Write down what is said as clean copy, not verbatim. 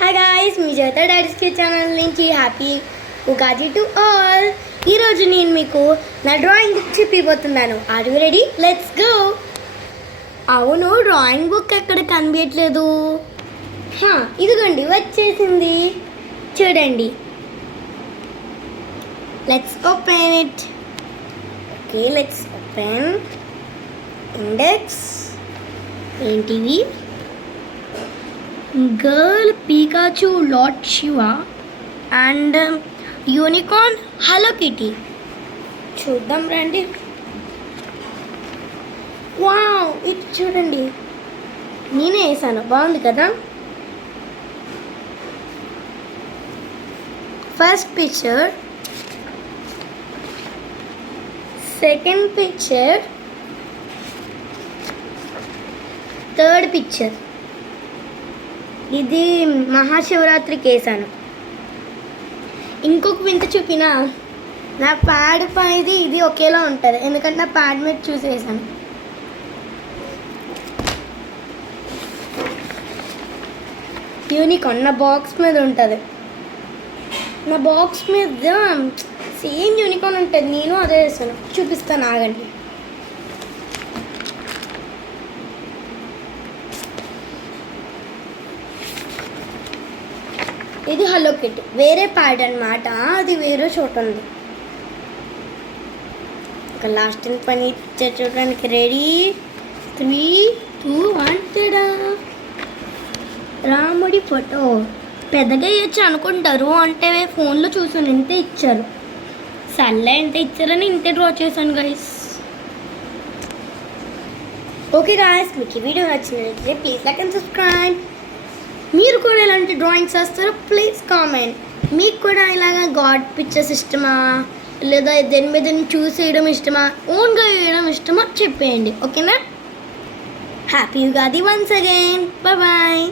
Hi guys, మీ జగత డాడీస్కి channel నుంచి హ్యాపీ ఉగాది టు ఆల్. ఈరోజు నేను మీకు నా డ్రాయింగ్ బుక్ చూపిపోతున్నాను. Are you ready? Let's go. అవును, డ్రాయింగ్ బుక్ ఎక్కడ కనిపించట్లేదు. ఇదిగోండి, వచ్చేసింది. చూడండి, let's open it. Okay, let's open. Index ఏంటివి? Girl Pikachu lord Shiva and unicorn hello kitty. చూద్దాం రండి. వావ్, ఇది చూడండి, నేనే వేసాను. బాగుంది కదా. First picture, second picture, third picture. ఇది మహాశివరాత్రికి వేసాను. ఇంకొక వింత చూపిన, నా ప్యాడ్ పైది ఇది ఒకేలా ఉంటుంది, ఎందుకంటే నా ప్యాడ్ మీద చూసి వేసాను. యూనికార్న్ నా బాక్స్ మీద ఉంటుంది. నా బాక్స్ మీద సేమ్ యూనికార్న్ ఉంటుంది, నేను అదే వేసాను. చూపిస్తాను, ఆగండి. ఇది హలో కిటీ, వేరే ప్యాడ్ అనమాట. అది వేరే చోట ఉంది. ఒక లాస్ట్ పని చూడడానికి రెడీ. 3, 2, 1. రాముడి ఫోటో పెద్దగా ఇవ్వచ్చు అనుకుంటారు, అంటే ఫోన్లో చూసాను ఇంతే ఇచ్చారు. సర్లే, ఎంత ఇచ్చారని ఇంతే డ్రా చేశాను గైస్. ఓకే గాయస్, మీకు ఈ వీడియో నచ్చినట్లయితే ప్లీజ్ లైక్ అండ్ సబ్స్క్రైబ్. మీరు కూడా ఇలాంటి డ్రాయింగ్స్ వేస్తారో ప్లీజ్ కామెంట్. మీకు కూడా ఇలాగా గాడ్ పిక్చర్స్ ఇష్టమా, లేదా దేని మీద చూస్ చేయడం ఇష్టమా, ఓన్గా వేయడం ఇష్టమా చెప్పేయండి. ఓకేనా? Happy Ugadi once again. Bye.